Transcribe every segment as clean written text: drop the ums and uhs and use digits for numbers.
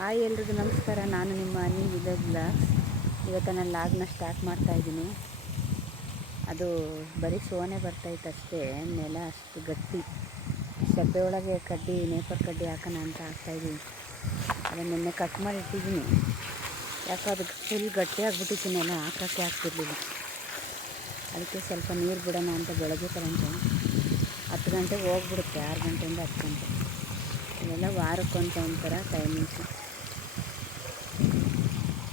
Hi ಎಲ್ರಿಗೂ ನಮಸ್ಕಾರ. ನಾನು ನಿಮ್ಮ ಅನಿ ವಿಲೇಜ್ ಬ್ಲಾಗ್ಸ್. ಇವತ್ತು ನಾನು ಲಾಗ್ನ ಸ್ಟಾರ್ಟ್ ಮಾಡ್ತಾಯಿದ್ದೀನಿ. ಅದು ಬರೀ ಸೋನೆ ಬರ್ತೈತೆ ಅಷ್ಟೇ, ನೆಲ ಅಷ್ಟು ಗಟ್ಟಿ. ಸೆಬ್ಬೆ ಒಳಗೆ ಕಡ್ಡಿ, ನೇಪರ್ ಕಡ್ಡಿ ಹಾಕೋಣ ಅಂತ ಹಾಕ್ತಾಯಿದ್ದೀನಿ. ಅದನ್ನು ನಿನ್ನೆ ಕಟ್ ಮಾಡಿ ಇಟ್ಟಿದ್ದೀನಿ. ಯಾಕೋ ಅದಕ್ಕೆ ಫುಲ್ ಗಟ್ಟಿ ಆಗಿಬಿಟ್ಟಿತ್ತು, ನೆಲ ಹಾಕೋಕ್ಕೆ ಆಗ್ತಿರ್ಲಿಲ್ಲ. ಅದಕ್ಕೆ ಸ್ವಲ್ಪ ನೀರು ಬಿಡೋಣ ಅಂತ ಬೆಳಗ್ಗೆ ಕರೆಂಟು 10 ಗಂಟೆಗೆ ಹೋಗ್ಬಿಡುತ್ತೆ, 6 ಗಂಟೆಯಿಂದ 10 ಗಂಟೆ. ಇವೆಲ್ಲ ವಾರಕ್ಕೊಂತ ಒಂಥರ ಟೈಮಿಂಗ್ಸು.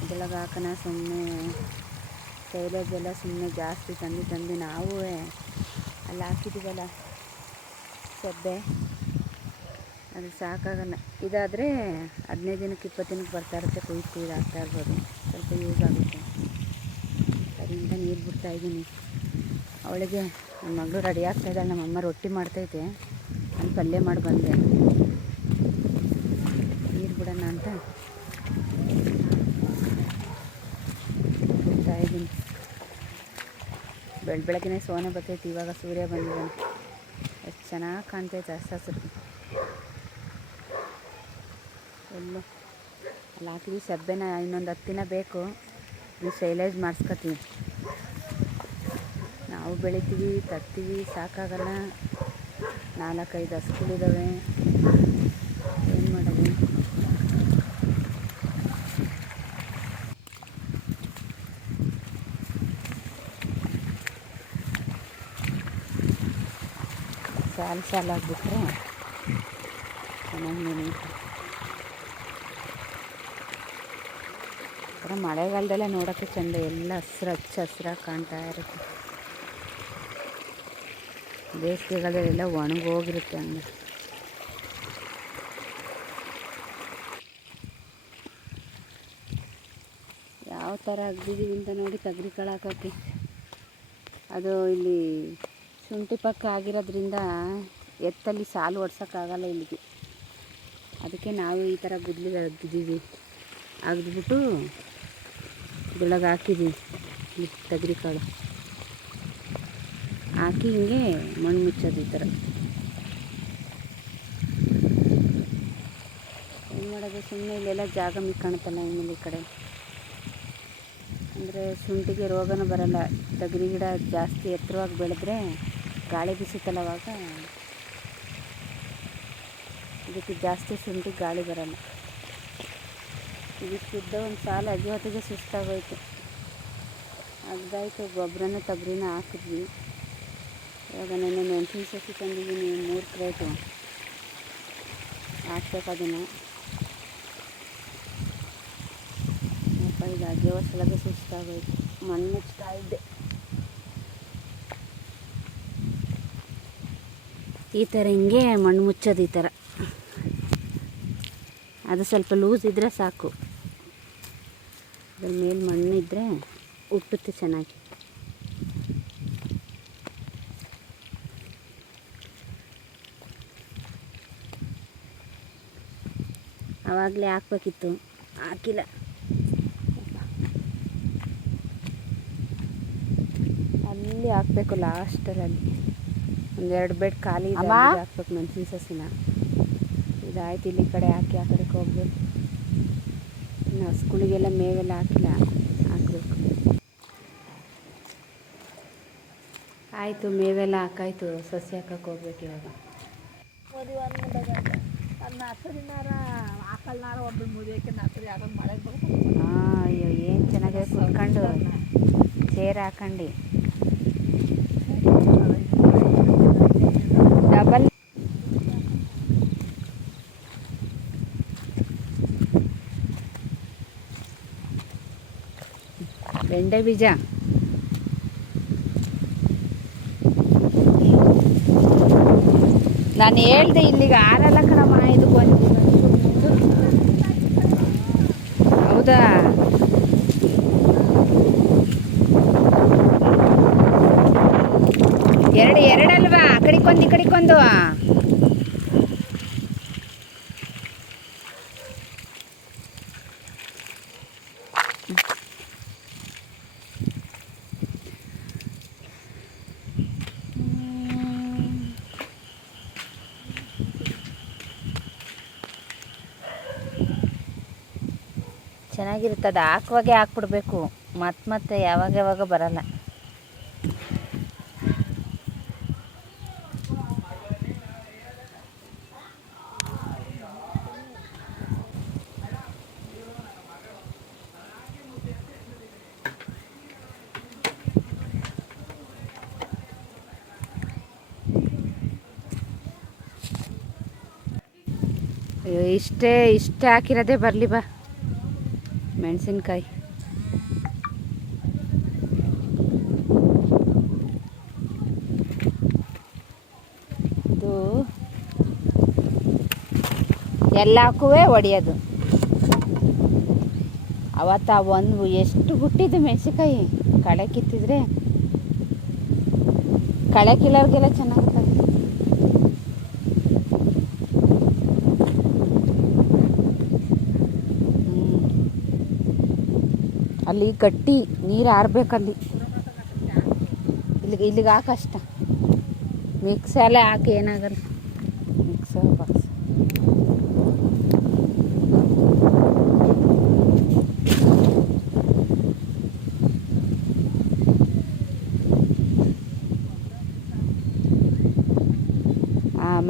ಇದರೊಳಗೆ ಹಾಕೋಣ ಸುಮ್ಮನೆ ಸೈಲೇಜ್ ಎಲ್ಲ ಸುಮ್ಮನೆ ಜಾಸ್ತಿ ತಂದು ನಾವು ಅಲ್ಲಿ ಹಾಕಿದ್ದೀವಲ್ಲ ಸೆಬ್ಬೆ, ಅದು ಸಾಕಾಗಲ್ಲ. ಇದಾದರೆ 15 ದಿನಕ್ಕೆ 20 ದಿನಕ್ಕೆ ಬರ್ತಾ ಇರುತ್ತೆ, ಕುಯ್ದು ಹಾಕ್ತಾ ಇರ್ಬೋದು, ಸ್ವಲ್ಪ ಯೂಸ್ ಆಗುತ್ತೆ. ಅದರಿಂದ ನೀರು ಬಿಡ್ತಾಯಿದ್ದೀನಿ. ಅವಳಿಗೆ ನನ್ನ ಮಗಳು ರೆಡಿ ಆಗ್ತಾಯಿದ್ದಾಳೆ. ನಮ್ಮಮ್ಮ ರೊಟ್ಟಿ ಮಾಡ್ತೈತೆ, ನಾನು ಪಲ್ಯ ಮಾಡಿ ಬಂದೆ. ನೀರು ಬಿಡೋಣ ಅಂತ ಬಿಡ್ತಾಯಿದ್ದೀನಿ. ಬೆಳಗ್ಗೆನೇ ಸೋನೆ ಬರ್ತೈತೆ. ಇವಾಗ ಸೂರ್ಯ ಬಂದಿದ್ದಾನೆ, ಎಷ್ಟು ಚೆನ್ನಾಗಿ ಕಾಣ್ತೈತೆ ಹಸಿರು. ಎಲ್ಲೂ ಅಲ್ಲಿ ಹಾಕಿದ್ವಿ ಸಬ್ಬೆನ. ಇನ್ನೊಂದು 10 ದಿನ ಬೇಕು, ಈ ಸೈಲೇಜ್ ಮಾಡಿಸ್ಕೊತೀವಿ. ನಾವು ಬೆಳಿತೀವಿ, ತರ್ತೀವಿ, ಸಾಕಾಗಲ್ಲ. 4-5 ಹಸುಗಳಿದ್ದಾವೆ, ಏನು ಮಾಡೋದು. ಸಾಲಾಗಿಬಿಟ್ರೆ ಚೆನ್ನಾಗಿ ನೆನೀತು. ಥರ ಮಳೆಗಾಲದಲ್ಲೇ ನೋಡೋಕ್ಕೆ ಚೆಂದ, ಎಲ್ಲ ಹಚ್ಚ ಹಸಿರಾಗಿ ಕಾಣ್ತಾ ಇರುತ್ತೆ. ಬೇಸಿಗೆಗಾಲದಲ್ಲೆಲ್ಲ ಒಣಗೋಗಿರುತ್ತೆ ಹಂಗೆ. ಯಾವ ಥರ ಅಗ್ದಿದ್ದೀವಿ ಅಂತ ನೋಡಿ ತೊಗರಿ ಕಾಳು ಹಾಕೋಕ್ಕೆ. ಅದು ಇಲ್ಲಿ ಶುಂಠಿ ಪಕ್ಕ ಆಗಿರೋದ್ರಿಂದ ಎತ್ತಲ್ಲಿ ಸಾಲು ಓಡ್ಸೋಕ್ಕಾಗಲ್ಲ ಇಲ್ಲಿಗೆ. ಅದಕ್ಕೆ ನಾವು ಈ ಥರ ಗುದ್ಲಿಗೆ ಅಗ್ದಿದ್ದೀವಿ. ಅಗ್ದ್ಬಿಟ್ಟು ಇದ್ರೊಳಗೆ ಹಾಕಿದ್ದೀವಿ ತೊಗರಿ ಕಾಳು ಹಾಕಿ ಹಿಂಗೆ ಮಣ್ಣು ಮುಚ್ಚೋದು ಈ ಥರ. ಏನು ಮಾಡೋದು, ಸುಮ್ಮನೆ ಇಲ್ಲೆಲ್ಲ ಜಾಗ ಮಿಕ್ಕಾಣುತ್ತಲ್ಲ ಆಮೇಲೆ ಈ ಕಡೆ. ಅಂದರೆ ಶುಂಠಿಗೆ ರೋಗನೂ ಬರಲ್ಲ. ತೊಗರಿ ಗಿಡ ಜಾಸ್ತಿ ಎತ್ತರವಾಗಿ ಬೆಳೆದ್ರೆ ಗಾಳಿ ಬೀಸುತ್ತಲ್ಲ, ಅವಾಗ ಇದಕ್ಕೆ ಜಾಸ್ತಿ ಶುಂಠಿ ಗಾಳಿ ಬರಲ್ಲ. ಇದಕ್ಕಿದ್ದ ಒಂದು ಸಾಲ ಹೊತ್ತಿಗೆ ಸುಸ್ತಾಗೋಯ್ತು. ಅದಾಯಿತು, ಗೊಬ್ಬರನ ತೊಗರಿನ ಹಾಕಿದ್ವಿ. ಇವಾಗ ನೆನ್ನೆ ಮೆಣಸಿನ ಸಸಿ ತಂದಿದ್ದೀನಿ, 3 ಕ್ರೇಟು ಹಾಕ್ಬೇಕು ಅದನ್ನು. ಅಪ್ಪ ಈಗ ವರ್ಷದೊಳಗೆ ಸುಸ್ತಾಗೋಯ್ತು. ಮಣ್ಣು ಮುಚ್ತಾ ಇದ್ದೆ. ಈ ಥರ ಹಿಂಗೆ ಮಣ್ಣು ಮುಚ್ಚೋದು ಈ ಥರ. ಅದು ಸ್ವಲ್ಪ ಲೂಸ್ ಇದ್ದರೆ ಸಾಕು, ಅದ್ರ ಮೇಲೆ ಮಣ್ಣಿದ್ದರೆ ಹುಟ್ಟುತ್ತೆ ಚೆನ್ನಾಗಿ. ಆವಾಗಲೇ ಹಾಕ್ಬೇಕಿತ್ತು, ಹಾಕಿಲ್ಲ. ಅಲ್ಲಿ ಹಾಕಬೇಕು ಲಾಸ್ಟಲ್ಲಿ, 1-2 ಬೆಡ್ ಖಾಲಿ ಇದೆ, ಹಾಕ್ಬೇಕು ಮೆಣಸಿನ ಸಸಿನ. ಇದಾಯ್ತು, ಇಲ್ಲಿ ಕಡೆ ಹಾಕಿ ಆ ಕಡೆಗೆ ಹೋಗ್ಬೇಕು. ಇನ್ನು ಹಸುಗಳಿಗೆಲ್ಲ ಮೇವೆಲ್ಲ ಹಾಕಿಲ್ಲ, ಹಾಕಬೇಕು. ಆಯಿತು, ಮೇವೆಲ್ಲ ಹಾಕಾಯ್ತು, ಸಸಿ ಹಾಕಕ್ಕೆ ಹೋಗ್ಬೇಕು ಇವಾಗ. ಹಾಂ, ಅಯ್ಯೋ ಏನು ಚೆನ್ನಾಗಿದೆ. ಕುತ್ಕೊಂಡು ಚೇರ್ ಹಾಕೊಂಡು ಡಬಲ್ ಬೆಂಡೆ ಬೀಜ. ನಾನು ಹೇಳ್ದೆ ಇಲ್ಲಿಗೆ ಆರಲ್ಲ ಕಣಮ್ಮ, ಇದು ಒಂದು. ಹೌದಾ, ಎರಡಲ್ವಾ? ಆ ಕಡೆಗೊಂದು ಈ ಕಡೆಗೊಂದು. ಚೆನ್ನಾಗಿರುತ್ತೆ. ಅದು ಹಾಕುವಾಗೆ ಹಾಕ್ಬಿಡ್ಬೇಕು, ಮತ್ತೆ ಯಾವಾಗ ಯಾವಾಗ ಬರಲ್ಲ. ಇಷ್ಟೇ ಹಾಕಿರೋದೇ ಬರಲಿ ಬಾ ಮೆಣಸಿನ್ಕಾಯಿ. ಇದು ಎಲ್ಲಕ್ಕೂ ಹೊಡಿಯೋದು. ಅವತ್ತು ಒಂದು ಎಷ್ಟು ಬಿಟ್ಟಿದ್ದು ಮೆಣಸಿನ್ಕಾಯಿ, ಕಳೆ ಕಿತ್ತಿದ್ರೆ ಕಳೆ ಕಿಲ್ಲೋರಿಗೆಲ್ಲ ಚೆನ್ನಾಗುತ್ತೆ. ಅಲ್ಲಿ ಗಟ್ಟಿ ನೀರು ಆರಬೇಕಲ್ಲಿ. ಇಲ್ಲಿಗೆ ಹಾಕಷ್ಟ ಮಿಕ್ಸಲ್ಲೇ ಹಾಕಿ, ಏನಾಗಲ್ಲ. ಮಿಕ್ಸರ್ ಬಾಕ್ಸ್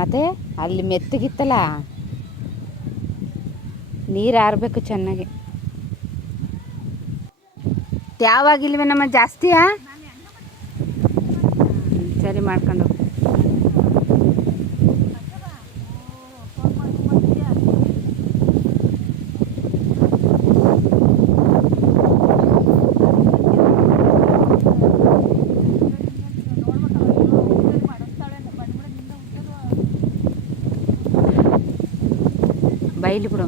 ಮತ್ತು ಅಲ್ಲಿ ಮೆತ್ತಗಿತ್ತಲ್ಲ, ನೀರು ಆರಬೇಕು ಚೆನ್ನಾಗಿ. ಯಾವಾಗಿಲ್ವೇ ನಮ್ಮ ಜಾಸ್ತಿಯಾ? ಸರಿ ಮಾಡ್ಕೊಂಡು ಬೈಲಿ ಬಿಡು.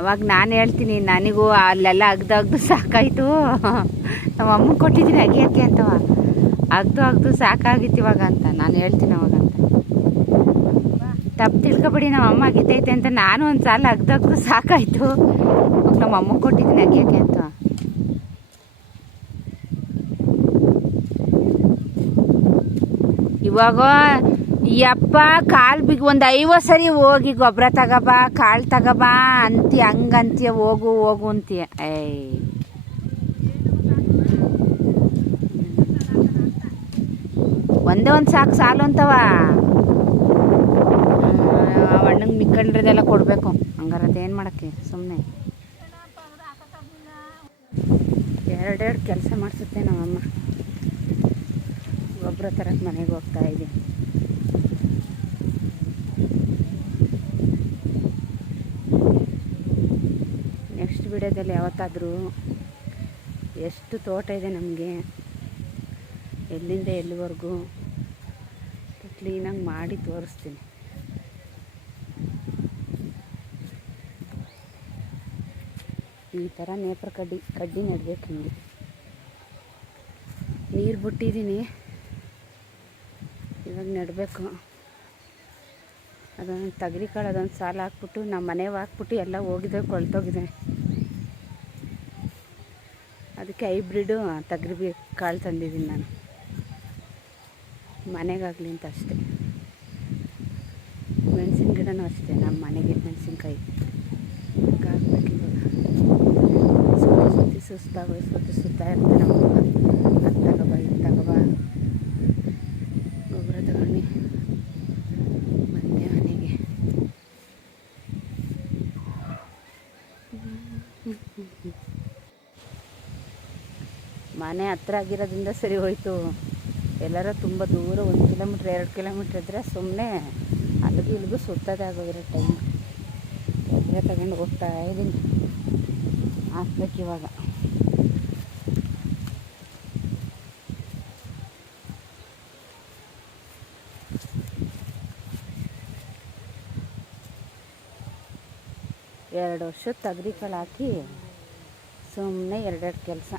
ಅವಾಗ ನಾನು ಹೇಳ್ತೀನಿ, ನನಗೂ ಅಲ್ಲೆಲ್ಲ ಅಗ್ದು ಸಾಕಾಯಿತು, ನಮ್ಮ ಅಮ್ಮಂಗೆ ಕೊಟ್ಟಿದ್ದೀನಿ ಅಗಿಯೋಕ್ಕೆ ಅಂತವ. ಅಗ್ದು ಸಾಕಾಗಿತ್ತು ಇವಾಗ ಅಂತ ನಾನು ಹೇಳ್ತೀನಿ ಅವಾಗ ಅಂತ. ತಪ್ಪು ತಿಳ್ಕೊಬೇಡಿ, ನಮ್ಮ ಅಮ್ಮ ಅಗಿತೈತೆ ಅಂತ. ನಾನು ಒಂದು ಸಾಲ ಅಗ್ದು ಸಾಕಾಯಿತು, ನಮ್ಮ ಅಮ್ಮಂಗೆ ಕೊಟ್ಟಿದ್ದೀನಿ ಅಗಿಯೋಕ್ಕೆ ಅಂತ. ಇವಾಗ ಯಪ್ಪ ಕಾಲು ಬಿಗ್ ಒಂದು 50 ಸರಿ ಹೋಗಿ ಗೊಬ್ಬರ ತಗೋಬಾ, ಕಾಳು ತಗೋಬಾ ಅಂತೀಯ, ಹಂಗಂತೀಯ, ಹೋಗು ಅಂತೀಯ. ಒಂದೇ ಒಂದು ಸಾಲು ಅಂತವ. ಅಣ್ಣಂಗೆ ಮಿಕ್ಕಂಡ್ರದೆಲ್ಲ ಕೊಡಬೇಕು, ಹಂಗಾರೆ ಅದೇನು ಮಾಡೋಕ್ಕೆ ಸುಮ್ಮನೆ. ಎರಡೆರಡು ಕೆಲಸ ಮಾಡಿಸುತ್ತೆ ನಮ್ಮಮ್ಮ. ಗೊಬ್ಬರ ತರಕ್ಕೆ ಮನೆಗೆ ಹೋಗ್ತಾ ಇದ್ದೀನಿ. ನೆಕ್ಸ್ಟ್ ವಿಡಿಯೋದಲ್ಲಿ ಯಾವತ್ತಾದರೂ ಎಷ್ಟು ತೋಟ ಇದೆ ನಮಗೆ, ಎಲ್ಲಿಂದ ಎಲ್ಲಿವರೆಗೂ ಕ್ಲೀನಾಗಿ ಮಾಡಿ ತೋರಿಸ್ತೀನಿ. ಈ ಥರ ನೇಪ್ರ ಕಡ್ಡಿ ನೆಡಬೇಕು. ಹಿಂಗೆ ನೀರು ಬಿಟ್ಟಿದ್ದೀನಿ, ಇವಾಗ ನೆಡಬೇಕು. ಅದೊಂದು ತಗರಿ ಕಾಳು ಅದೊಂದು ಸಾಲ ಹಾಕ್ಬಿಟ್ಟು ನಮ್ಮ ಮನೆಗೆ ಹಾಕ್ಬಿಟ್ಟು ಎಲ್ಲ ಹೋಗಿದೆ, ಕೊಳ್ತೋಗಿದೆ. ಅದಕ್ಕೆ ಹೈಬ್ರಿಡು ತಗರಿ ಕಾಳು ತಂದಿದ್ದೀನಿ ನಾನು, ಮನೆಗಾಗಲಿ ಅಂತ ಅಷ್ಟೇ. ಮೆಣಸಿನ ಗಿಡನೂ ಅಷ್ಟೇ, ನಮ್ಮ ಮನೆಗೆ ಮೆಣಸಿನ್ಕಾಯಿ ಹಾಕ್ಬೇಕು. ಇವಾಗ ಸುತ್ತಾ ಇರ್ತಾರೆ ನಮ್ಮಮ್ಮ. ಅದು ತಗೋಬಾ, ಇದು ತಗೋಬಾ, ಗೊಬ್ಬರ ತಗೊಂಡು ಬಂದೆ ಮನೆಗೆ. ಮನೆ ಹತ್ರ ಆಗಿರೋದ್ರಿಂದ ಸರಿ ಹೋಯ್ತು. ಎಲ್ಲರೂ ತುಂಬ ದೂರ 1 ಕಿಲೋಮೀಟ್ರ್ 2 ಕಿಲೋಮೀಟ್ರ್ ಇದ್ದರೆ ಸುಮ್ಮನೆ ಅಲ್ಲಿಗೂ ಇಲ್ಲಿಗೂ ಸುತ್ತದೇ ಆಗೋಗಿರೋ ಟೈಮ್. ಗೊಬ್ಬರ ತಗೊಂಡು ಹೋಗ್ತಾ ಇದ್ದೀನಿ, ಹಾಕ್ಬೇಕು ಇವಾಗ. ಎರಡು ವರ್ಷದ ತಗರಿ ಕಾಳು ಹಾಕಿ ಸುಮ್ಮನೆ ಎರಡೆರಡು ಕೆಲಸ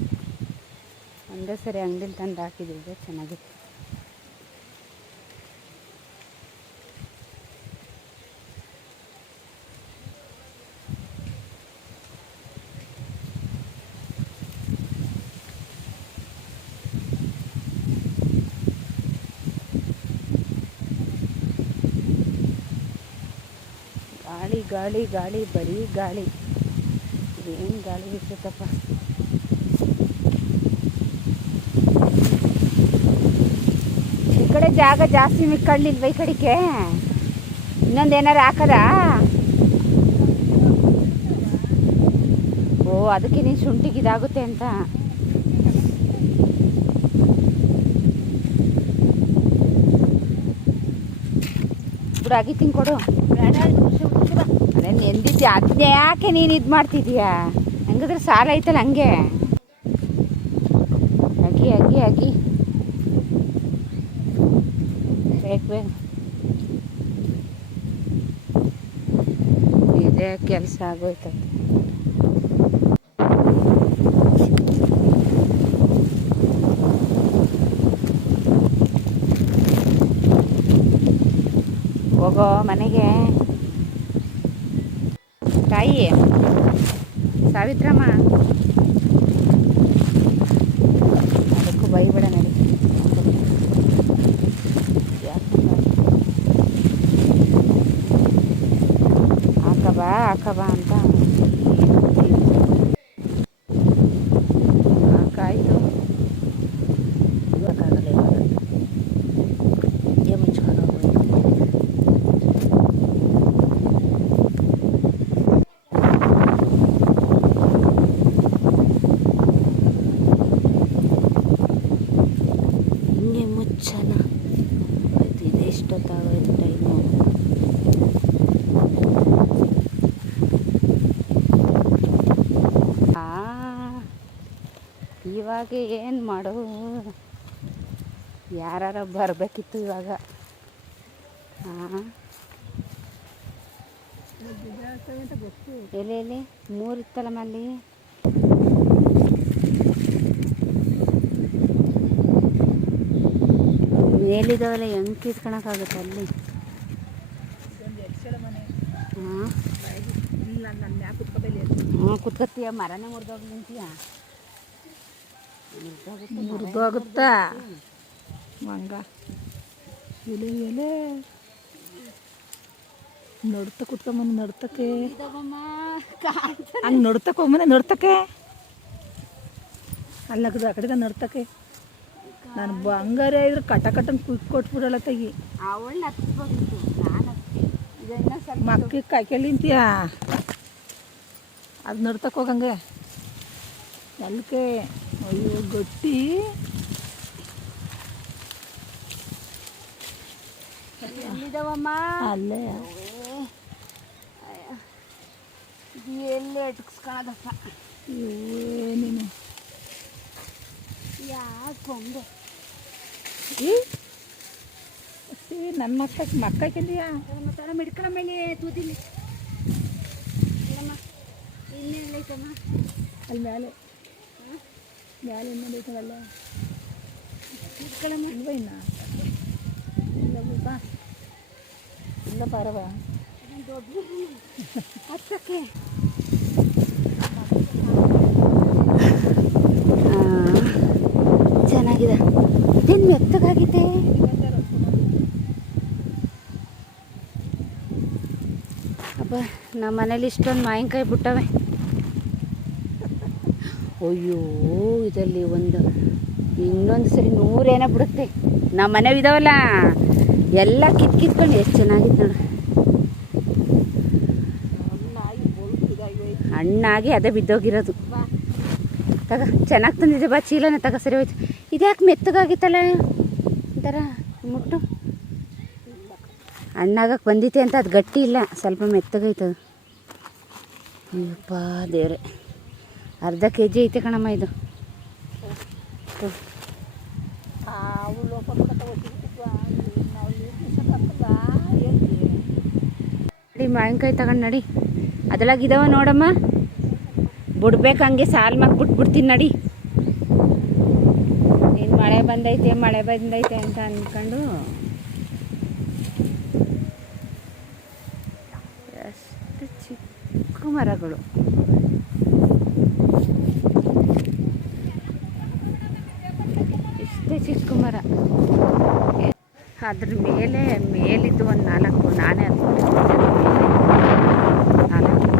ಒಂದೇ ಸರಿ ಅಂಗಡಿಲಿ ತಂದು ಹಾಕಿದ್ರೆ ಚೆನ್ನಾಗಿತ್ತು. ಗಾಳಿ ಗಾಳಿ ಗಾಳಿ, ಬರೀ ಗಾಳಿ. ಏನು ಗಾಳಿ ಬೀಸುತ್ತಪ್ಪ. ಈ ಕಡೆ ಜಾಗ ಜಾಸ್ತಿ ಮಿಕ್ಕಳ್ಳಿಲ್ವ ಈ ಕಡೆಗೆ? ಇನ್ನೊಂದು ಏನಾರು ಹಾಕದಾ? ಓ, ಅದಕ್ಕೆ ನೀನು ಶುಂಠಿಗೆ ಇದಾಗುತ್ತೆ ಅಂತ. ಬಿಡು, ಅಗಿತೀನಿ ಕೊಡು. ಅದೇ ನೆಂದಿದ್ದೆ, ಅದನ್ನೇ ಯಾಕೆ ನೀನು ಇದು ಮಾಡ್ತಿದ್ದೀಯಾ? ಹಂಗಾದ್ರೆ ಸಾಲ ಐತಲ್ಲ ಹಂಗೆ. ಅಗಿ ಅಗಿ ಅಗಿ ಬೇಗ ಇದೇ ಕೆಲಸ ಆಗೋಯ್ತದೆ. ಹೋಗೋ ಮನೆಗೆ. ತಾಯಿ ಸಾವಿತ್ರಮ್ಮ, ಅದಕ್ಕೂ ಬೈಬೇಡ ನಡಿ. ಹಾಕಬಾ ಅಂತ ಕಾಯ್ದು ಇವಾಗಲೇ ಮುಚ್ಕೊಂಡು ಹಿಂಗೆ ಮುಚ್ಚನ ಆಯ್ತು. ಇದೆ ಇಷ್ಟೊತ್ತಾಗೋಯ್ತು ಟೈಮು. ಇವಾಗ ಏನು ಮಾಡು, ಯಾರು ಬರಬೇಕಿತ್ತು ಇವಾಗ. ಹಾಂ, ಎಲ್ಲಿ 3 ಇತ್ತಲ್ಲ ಮಲ್ಲಿ. ಮೇಲಿದಾವಲ್ಲ, ಹೆಂಗೆ ಕಿತ್ಕೊಳಕ್ಕಾಗುತ್ತೆ ಅಲ್ಲಿ? ಹಾಂ ಕುತ್ಕೊತೀಯ? ಮರನೇ ಮುರಿದೋಗಿ ನಿಂತೀಯ? ಮುರಿದೋಗುತ್ತಾ ಮಂಗ? ಎಲೆ ಎಲೆ ನಡ್ತ ಕುತ್ಕೊಂಬಂದು ನಡ್ತಕ್ಕೆ ಹಂಗೆ ನಡ್ತಕ್ಕೆ ಹೋಗ್ಮನೆ ನಡ್ತಕ್ಕೆ ಅಲ್ಲಗದು ಆ ಕಡೆಗೆ ನಡ್ತಕ್ಕೆ. ನಾನು ಬಂಗಾರ ಇದ್ರೆ ಕಟಕಟನ್ ಕೊಟ್ಬಿಡಲ್ಲ ತೆಗಿ. ಮಕ್ಕಳಿಗೆ ಕಾಯ್ಕೆಲ್ಲಿ ನಿಂತೀಯ? ಅದು ನಡ್ತಕ್ಕೆ ಹೋಗಂಗೆ ಎಲ್ಕೆ. ಅಯ್ಯೋ ಗಟ್ಟಿ. ಅಲ್ಲೇ ಎಲ್ಲಿ ಎಟ್ಸ್ಕೊಳದಪ್ಪ ನೀನು. ಯಾಕೊಂಡೆ ನನ್ನ ಮಕ್ಕಳಿಂದೀಯಾ? ಮತ್ತೆ ಮಿಡ್ಕಳ ಮೇಲೆ ತೂತಿಲಿ ಇನ್ನೆಲ್ಲೈತಮ್ಮ ಅಲ್ಲಿ ಮೇಲೆ ಮೇಲೆ ಇನ್ನೊಂದೈತವಲ್ಲ ಮಿಡ್ಕಳಮ್ಮ. ಇಲ್ವ ಇನ್ನ ಇಲ್ಲ ಬಾ, ಇಲ್ಲ ಪಾರವ ಹತ್ತಕ್ಕೆ. ಚೆನ್ನಾಗಿದೆ. ಇದೇನು ಮೆತ್ತಗಾಗಿದೆ. ಅಪ್ಪ, ನಮ್ಮ ಮನೇಲಿ ಇಷ್ಟೊಂದು ಮಾವಿನಕಾಯಿ ಬಿಟ್ಟವೆ. ಅಯ್ಯೋ, ಇದರಲ್ಲಿ ಇನ್ನೊಂದು ಸರಿ 100 ಏನೋ ಬಿಡುತ್ತೆ. ನಮ್ಮ ಮನೆವು ಇದಾವಲ್ಲ ಎಲ್ಲ ಕಿತ್ಕೊಂಡು ಎಷ್ಟು ಚೆನ್ನಾಗಿತ್ತು ನೋಡು. ಹಣ್ಣಾಗಿ ಅದೇ ಬಿದ್ದೋಗಿರೋದು. ತಗ ಚೆನ್ನಾಗಿ ತಂದಿದೆ ಬಾ, ಚೀಲನ ತಗ. ಸರಿ ಹೋಯ್ತು. ಇದ್ಯಾಕೆ ಮೆತ್ತಗಾಗಿತ್ತಲ್ಲ ಒಂಥರ ಮುಟ್ಟು? ಹಣ್ಣಾಗಕ್ಕೆ ಬಂದಿತ್ತೆ ಅಂತ ಅದು ಗಟ್ಟಿ ಇಲ್ಲ, ಸ್ವಲ್ಪ ಮೆತ್ತಗೈತದು. ಅಯ್ಯಪ್ಪ ದೇವ್ರೆ, ಅರ್ಧ kg ಐತೆ ಕಣಮ್ಮ ಇದು. ನಡಿ ಮಾವಿನಕಾಯಿ ತಗೊಂಡು ನಡಿ. ಅದರೊಳಗಿದಾವ ನೋಡಮ್ಮ. ಬಿಡ್ಬೇಕು ಹಂಗೆ ಸಾಲು ಮಗ ಬಿಟ್ಬಿಡ್ತೀನಿ ನಡಿ. ನೀನು ಮಳೆ ಬಂದೈತೆ ಅಂತ ಅಂದ್ಕೊಂಡು ಎಷ್ಟು ಚಿಕ್ಕ ಮರಗಳು. ಇಷ್ಟೇ ಚಿಕ್ಕ ಮರ. ಅದ್ರ ಮೇಲಿದ್ದು ಒಂದು 4 ನಾನೇ ಹತ್ಕೊಂಡಿದ್ದೆ. 4 ಇತ್ತು.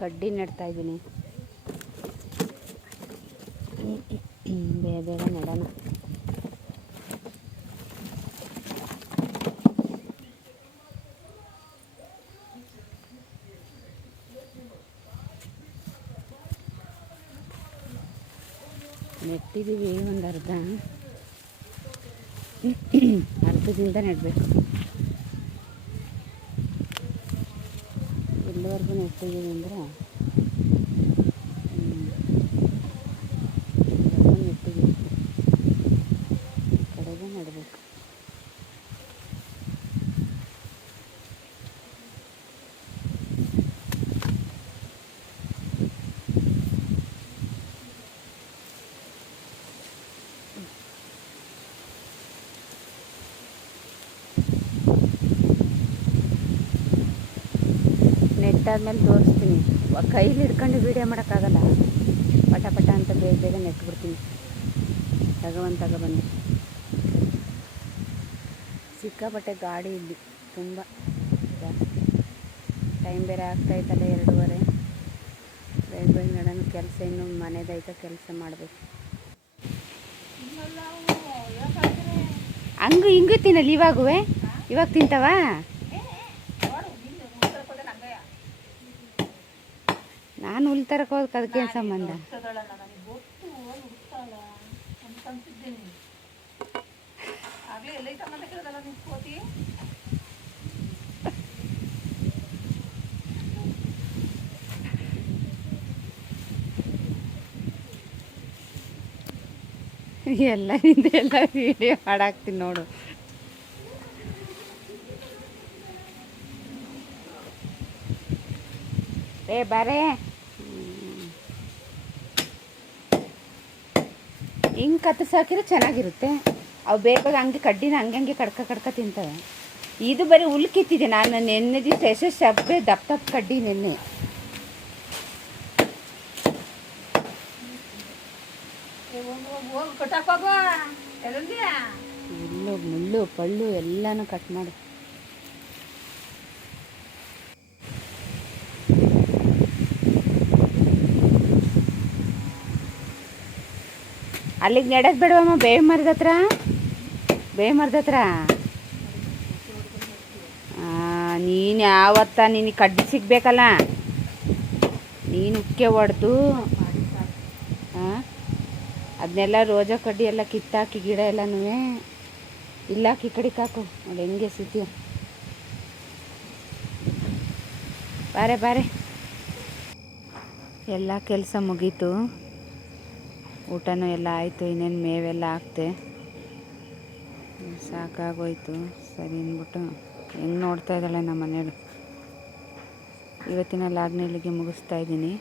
ಕಡ್ಡಿ ನೆಡ್ತಾ ಇದ್ದೀನಿ. ಬೇಗ ಬೇಗ ನೆಡೋಣ. ನೆಟ್ಟಿದ್ದೀವಿ ಒಂದು ಅರ್ಧದಿಂದ ನೆಡಬೇಕು. ಎಲ್ಲಿವರೆಗೂ ನೆಟ್ಟಿದ್ದೀವಿ ಅಂದರೆ ನೆಟ್ಟಿದ್ದೀವಿ, ಈ ಕಡೆಗೆ ನೆಡಬೇಕು. ನೆಟ್ಟಾದ್ಮೇಲೆ ತೋರಿಸ್ತೀನಿ. ಕೈಲಿ ಹಿಡ್ಕೊಂಡು ವೀಡಿಯೋ ಮಾಡೋಕ್ಕಾಗಲ್ಲ. ಪಟ ಪಟ ಅಂತ ಬೇಗ ಬೇಗ ನೆಟ್ಬಿಡ್ತೀನಿ. ತಗೊಬಂದು ಸಿಕ್ಕಾಪಟ್ಟೆ ಗಾಡಿ ಇಲ್ಲಿ ತುಂಬ ಜಾಸ್ತಿ. ಟೈಮ್ ಬೇರೆ ಆಗ್ತಾಯಿತ್ತಲ್ಲ 2:30. ಬೇಗ ಬೇಗ ನಡೆಯೋ ಕೆಲಸ, ಇನ್ನು ಮನೆದೈತೆ ಕೆಲಸ ಮಾಡಬೇಕು. ಹಂಗೂ ಹಿಂಗೂ ತಿನ್ನಲ್ಲ ಇವಾಗ ತಿಂತಾವ. ನಾನು ಹುಲ್ ತರಕ್ಕೆ ಹೋದಕ್ಕೆ ಅದಕ್ಕೇನು ಸಂಬಂಧ? ಎಲ್ಲ ವೀಡಿಯೋ ಮಾಡಾಕ್ತೀನಿ ನೋಡು. ಬಾರೇ, ಹಿಂಗೆ ಕತ್ತರಿಸಾಕಿದ್ರೆ ಚೆನ್ನಾಗಿರುತ್ತೆ. ಅವು ಬೇಗ ಹಂಗೆ ಕಡ್ಡಿನ ಹಂಗೆ ಕಡ್ಕ ತಿಂತವೆ. ಇದು ಬರೀ ಹುಲ್ ಕಿತ್ತಿದೆ. ನಾನು ನೆನ್ನೆ ದಿವಸ ಎಷ್ಟು ಸಬ್ಬೆ ದಪ್ಪ ಕಡ್ಡಿ ನೆನ್ನೆ. ಇಲ್ಲೂ ಮುಳ್ಳು ಪಳ್ಳು ಎಲ್ಲನೂ ಕಟ್ ಮಾಡಿ. ಅಲ್ಲಿಗೆ ನೆಡೋದು ಬೇಡವಮ್ಮ, ಬೇವು ಮರದ ಹತ್ರ. ನೀನು ಯಾವತ್ತ ನಿನಗೆ ಕಡ್ಡಿ ಸಿಗ್ಬೇಕಲ್ಲ, ನೀನು ಉಕ್ಕೆ ಹೊಡೆದು ಅದನ್ನೆಲ್ಲ ರೋಜಾ ಕಡ್ಡಿ ಎಲ್ಲ ಕಿತ್ತಾಕಿ ಗಿಡ ಎಲ್ಲನೂ ಇಲ್ಲಾಕಿ ಕಡಿಗೆ ಹಾಕು. ನೋಡಿ ಹೆಂಗೆ ಸಿಗ್ತೀಯ. ಬಾರೆ ಎಲ್ಲ ಕೆಲಸ ಮುಗೀತು. ಊಟನೂ ಎಲ್ಲ ಆಯಿತು. ಇನ್ನೇನು ಮೇವೆಲ್ಲ ಹಾಕ್ತೆ. ಸಾಕಾಗೋಯ್ತು. ಸರಿ ಅಂದ್ಬಿಟ್ಟು ಹೆಂಗೆ ನೋಡ್ತಾ ಇದ್ದಾಳೆ ನಮ್ಮ ಮನೆಯವರು. ಇವತ್ತಿನ ಲಾಗ್ನ ಇಲ್ಲಿಗೆ ಮುಗಿಸ್ತಾ ಇದ್ದೀನಿ.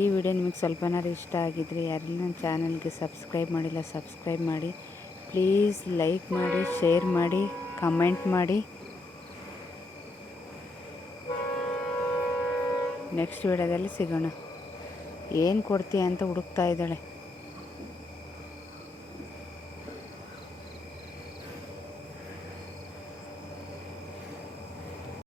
ಈ ವಿಡಿಯೋ ನಿಮಗೆ ಸ್ವಲ್ಪನಾರು ಇಷ್ಟ ಆಗಿದ್ರೆ ಯಾರೆಲ್ಲ ನನ್ನ ಚಾನಲ್ಗೆ ಸಬ್ಸ್ಕ್ರೈಬ್ ಮಾಡಿಲ್ಲ ಸಬ್ಸ್ಕ್ರೈಬ್ ಮಾಡಿ. ಪ್ಲೀಸ್ ಲೈಕ್ ಮಾಡಿ, ಶೇರ್ ಮಾಡಿ, ಕಮೆಂಟ್ ಮಾಡಿ. ನೆಕ್ಸ್ಟ್ ವಿಡಿಯೋದಲ್ಲಿ ಸಿಗೋಣ. ಏನು ಕೊಡ್ತೀಯ ಅಂತ ಹುಡುಕ್ತಾ ಇದ್ದಾಳೆ.